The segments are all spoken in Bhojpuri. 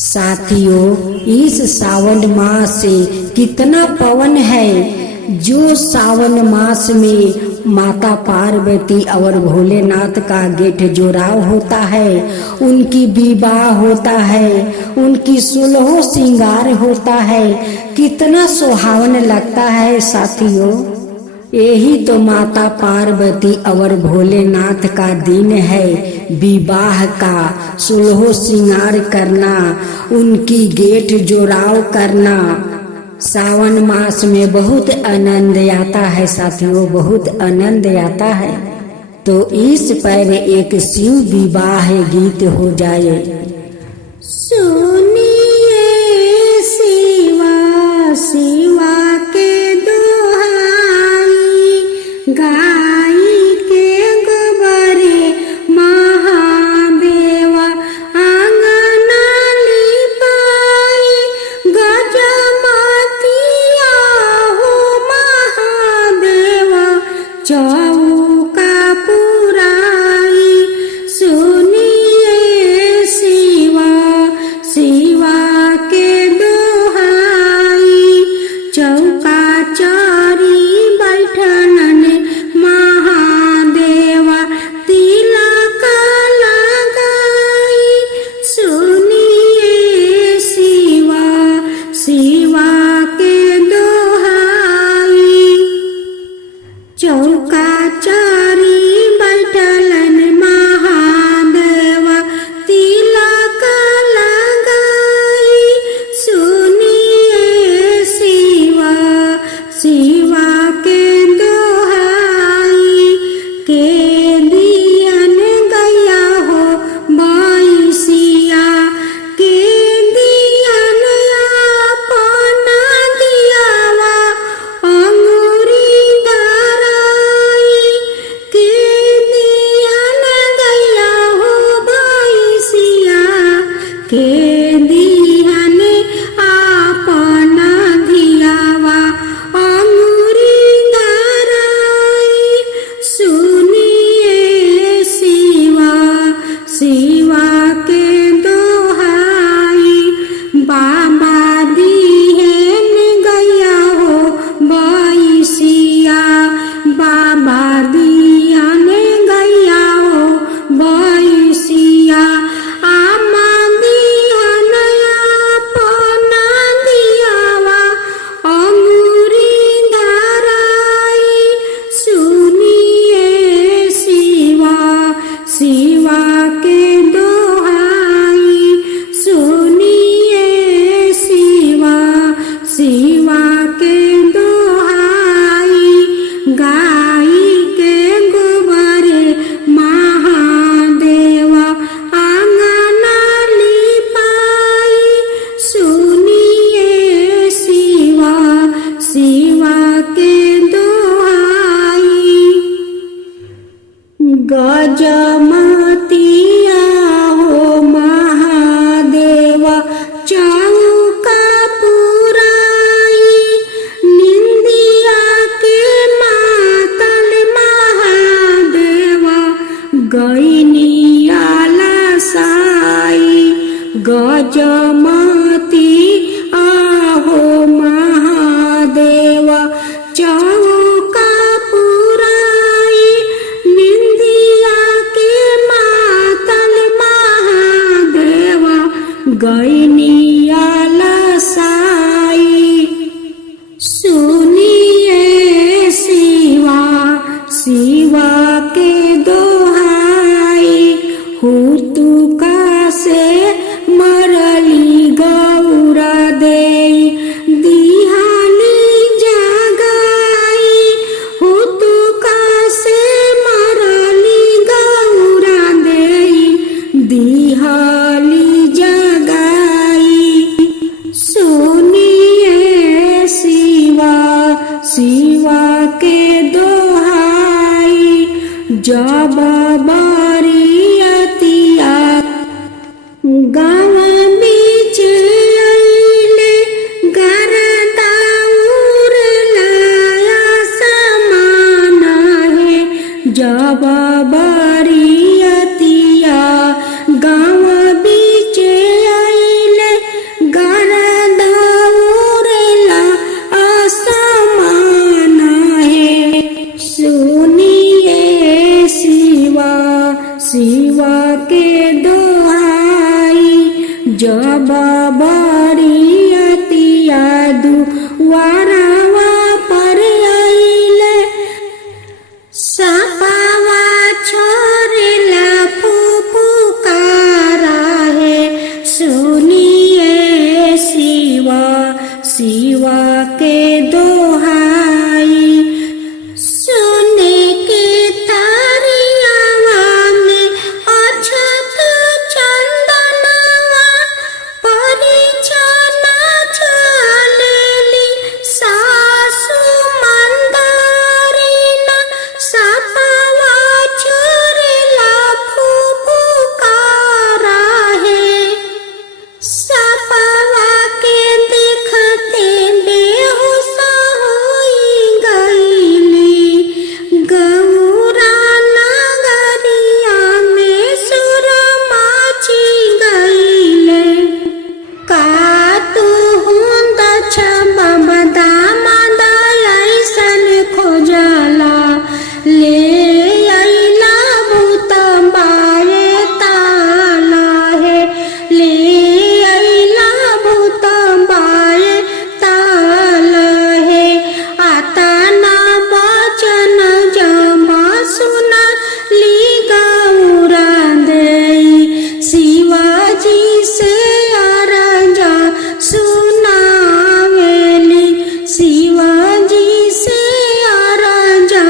साथियों, इस सावन मास से कितना पवन है। जो सावन मास में माता पार्वती और भोलेनाथ का गेट जोड़ाव होता है, उनकी विवाह होता है, उनकी 16 श्रृंगार होता है, कितना सुहावन लगता है साथियों। यही तो माता पार्वती और भोलेनाथ का दिन है, विवाह का 16 श्रृंगार करना, उनकी गेट जोड़ाव करना। सावन मास में बहुत आनंद आता है साथियों, बहुत आनंद आता है। तो इस पर एक शिव विवाह गीत हो जाए। सुनिए शिवा शिवा के दुहाई, गाई के गोबरे महादेवा आंगना लिपाई, गजमतिया हो महादेवा चौका पुराई। सुनिए शिवा शिवा के दुहाई, चौका चरी बैठनन महादेवा तिलक लगाई। सुनिए शिवा शिवा के दुहाई, चौका चरी बैठलन महादेवा तिलक लगाई। सुनिए शिवा शिवा के दुहाई, के दियन गया हो बैसिया, के दियन अपना दियावा अंगूरी धराई, के दियन गया हो बैसिया, के दियन अपना दियावा अंगूरी धराई। सुनिए शिवा शिवा के दोहाई, बाबा दिहन गया हो बैसिया, बाबा दिहन गया हो बैसिया, आमा दिहन अपना दियावा अंगूरी धराई। सुनिए शिवा शिवा के दोहाई, सुनिए शिवा शिवा के दोहाई, गाई के गोबरे महादेवा आंगना लिपाई। सुनिए शिवा शिवा के दोहाई, गजमतिया हो महादेवा चौका पुराई, निंदिया के मातल महादेवा गईनिया लसाई। गजमती आहो महादेवा चौका पुराई, निंदिया के मातल महादेवा गईनिया लसाई। सुनिए शिवा शिवा के दोहाई, हुतुका से मरली गौरा देई, दिहानी जगाई। हुतुका से मरली गौरा देई, दिहाली जगाई। सुनिए शिवा शिवा के दोहाई, जब बरियतिया गाँव बीच अइले, गरदा उड़लाया समान है। जब बरियतिया गाँव बीच अइले, शिवा के दोहाई जब बरियतिया दुआरवा पर आइले सपावा छोड़ेला फुफुकारा है सुनिए शिवा शिवा के दोहाई सोने के तारियावा में अछत चंदनवा परिछना चलेली सासु मंदारिना सपावा छोड़ेला फुफुकारा है सपावा के देखते बेहोश होई गईली गौरा नगरिया में सुर माची गईले का तू हुंद छबा मदा ऐसन खोजला ले अइला भूत बाए ताला है ले अइला भूत बाए ताला है आता ना बचन जमा सुना ली गौरा देई शिवाजी से अरजा सुनावेली शिवाजी से अरजा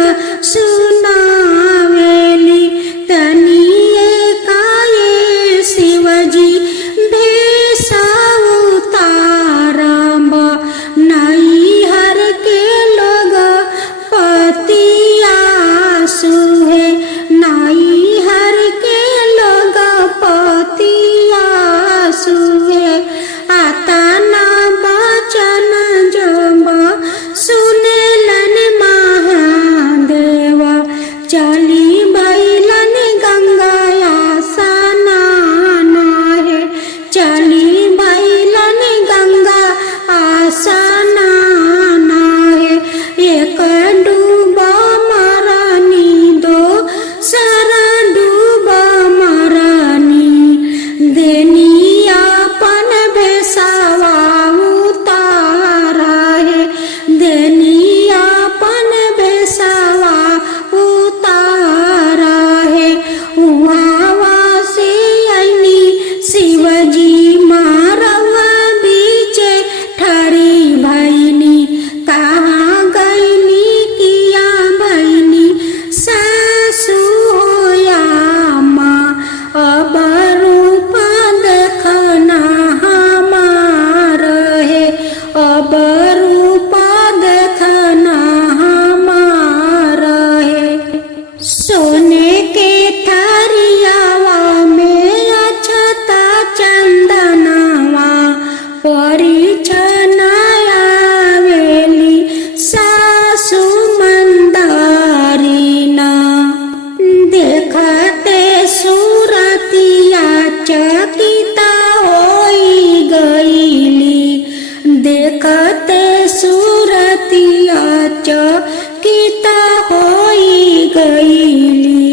सुनावेली तनिए काये शिवजी भेषा उतारब नैहर के लोग पतिया सुहे नैहर के लोग पतिया सुहे आता ना बचन जब सुनेलन महादेव चली बैलन गंगाया स्नान है चली बैलन गंगा स्नान है एक डूबा मरनी दो सारा डूबा मरनी देनी अपन भेषावा उतारा है देनी अपन भेषावा उतारा है उहावा से अइनी शिवजी मारवा बीचे ठरी भैनी कहाँ गईनी किया भैनी सासु होया माँ अब रूप देखना हमार है अब रूप देखना हमार है सोने के थारियावा में अछता चंदनवा परिछना आवेली सासु मंदारिना देखते सूरतिया चकिता होई गईली देखते सूरतिया चकिता होई गईली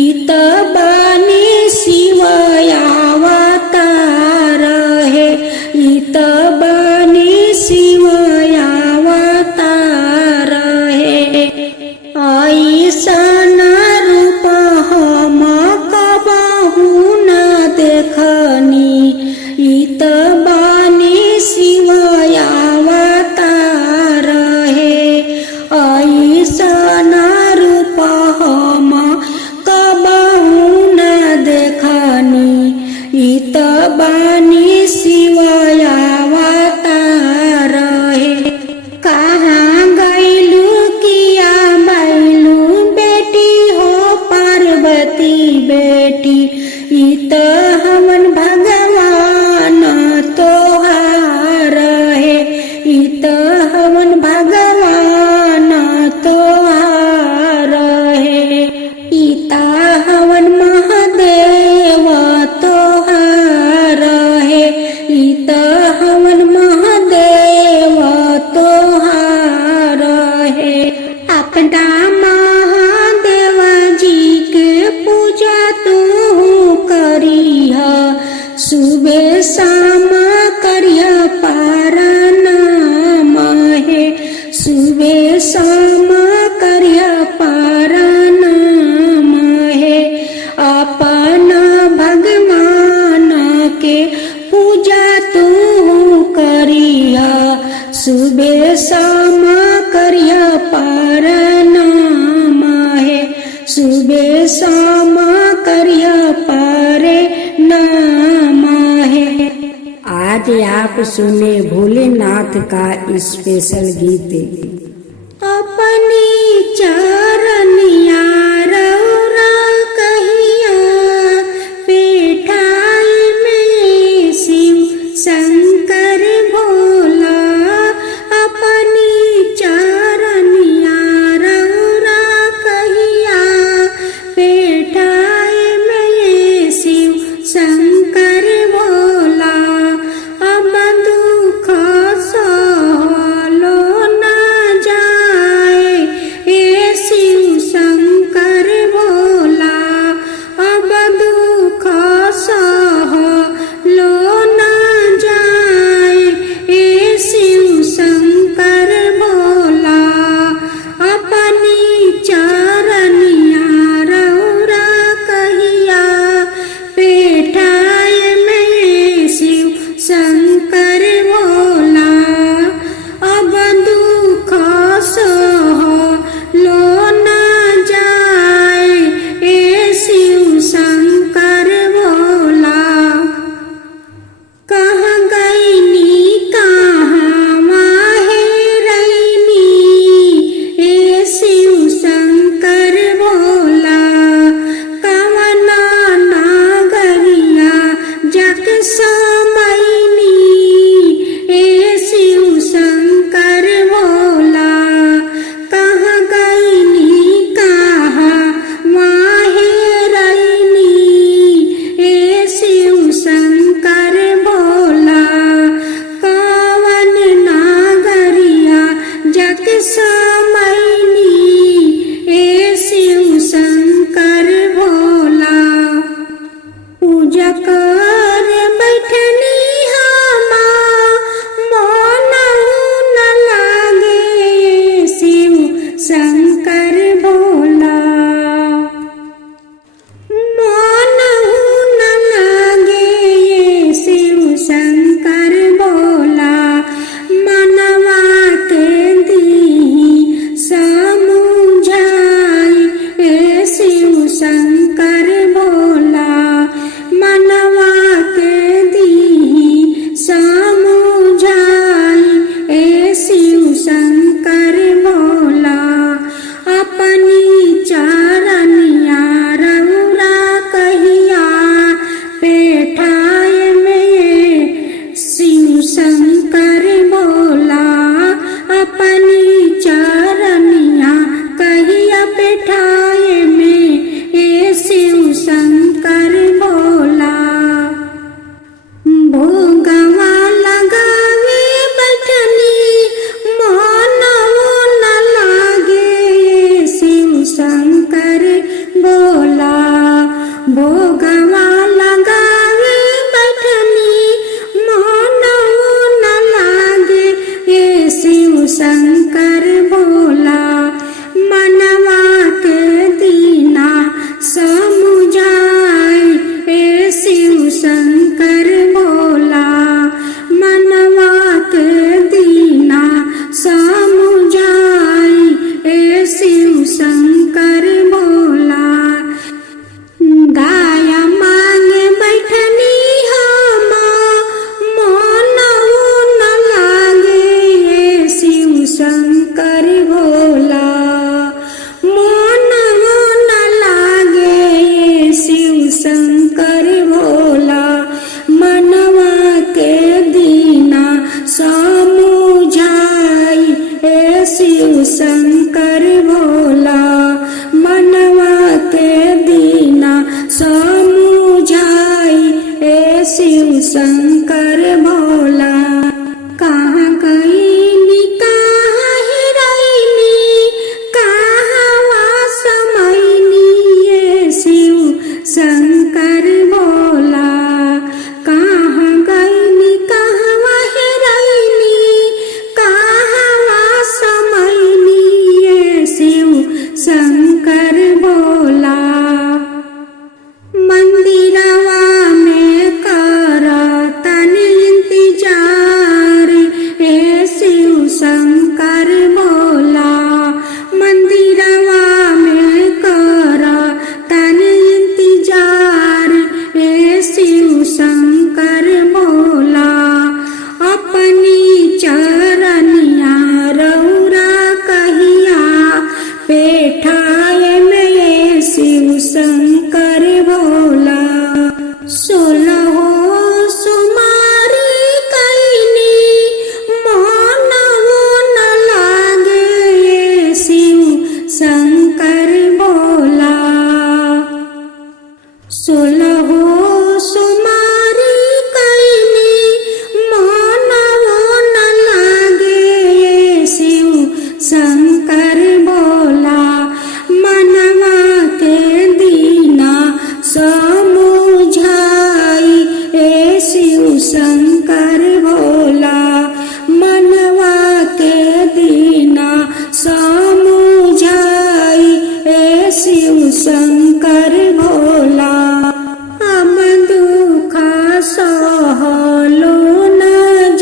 इत बानी शिवयावतार है इत बानी शिवयावतार है ऐसन रूप हम कबहू न देखनी इत बानी शिवयावतार है ऐसन रूप हम कबहू न देखनी इत बानी शिवयावतार है कहाँ गईलू किया बैलू बेटी हो पार्वती बेटी इत हमन भगवान तोहार है इत हमन भगवान तोहार है इत हमन महादेव तोहार है इत हमन महादेव तोहार है अपना महादेव जी के पूजा तू सुबह शाम करिया पारे नाम है। आज आप सुने भोलेनाथ का स्पेशल गीत। अपनी चरनिया रौरा कहिया पेठाई में शिव शंकर भोला। अपनी चरनिया रौरा कहिया पेठाई में शिव शंकर भोला। अब दुख सहलो न जाए ऐसी शंकर भोला। अब दुख सहलो न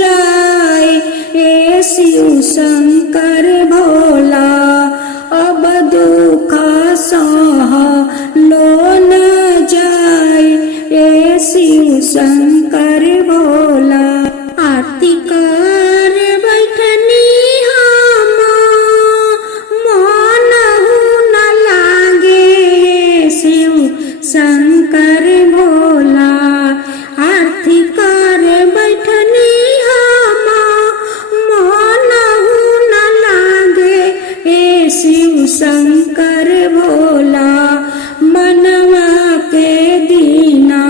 जाए ए शिव शंकर भोला। अब दुख सहलो न जाए ए शिव शंकर भोला। आरती कर बैठनी हम मनहु न लागे शिव शंकर भोला। आरती कर बैठनी हम मनहु न लागे ए शिव शंकर भोला। मनवा के दीना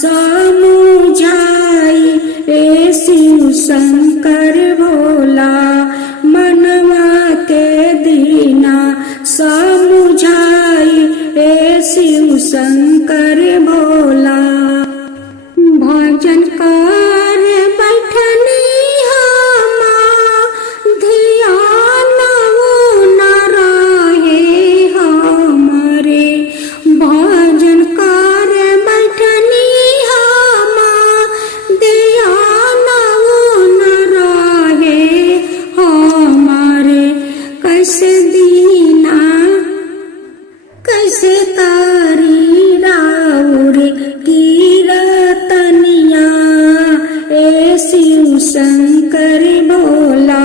समुझाई ए शिव शंकर भोला। मनवा के दीना समुझाई ए शिव शंकर भोला। भजन कर बैठनी हम ध्यान न रहे हमरे। भजन कर बैठनी हम ध्यान न रहे हमारे। कैसे दीना कैसे तारी राउर कीरतनिया ए शिव शंकर भोला।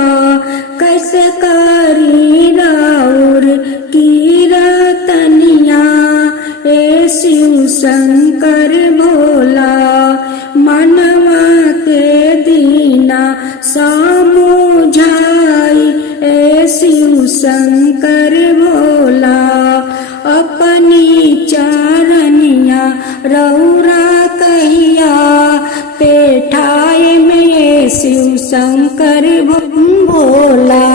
कैसे करी राउर कीरतनिया ए शिव शंकर भोला। मनवा के दीना समुझाई ए शिव शंकर भोला। अपनी चरनिया रौरा कहिया पेठाए में शिव शंकर भोला।